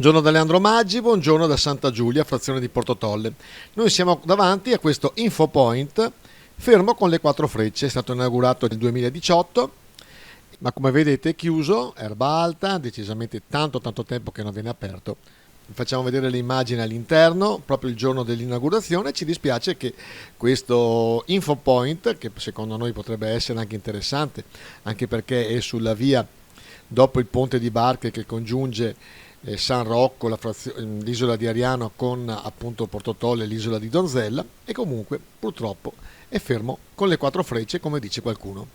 Buongiorno da Leandro Maggi, buongiorno da Santa Giulia, frazione di Portotolle. Noi siamo davanti a questo infopoint fermo con le quattro frecce, è stato inaugurato nel 2018, ma come vedete è chiuso, erba alta, decisamente tanto tempo che non viene aperto. Vi facciamo vedere le immagini all'interno, proprio il giorno dell'inaugurazione. Ci dispiace che questo infopoint, che secondo noi potrebbe essere anche interessante, anche perché è sulla via dopo il ponte di barche che congiunge San Rocco, l'isola di Ariano con appunto Portotolle e l'isola di Donzella, e comunque purtroppo è fermo con le quattro frecce, come dice qualcuno.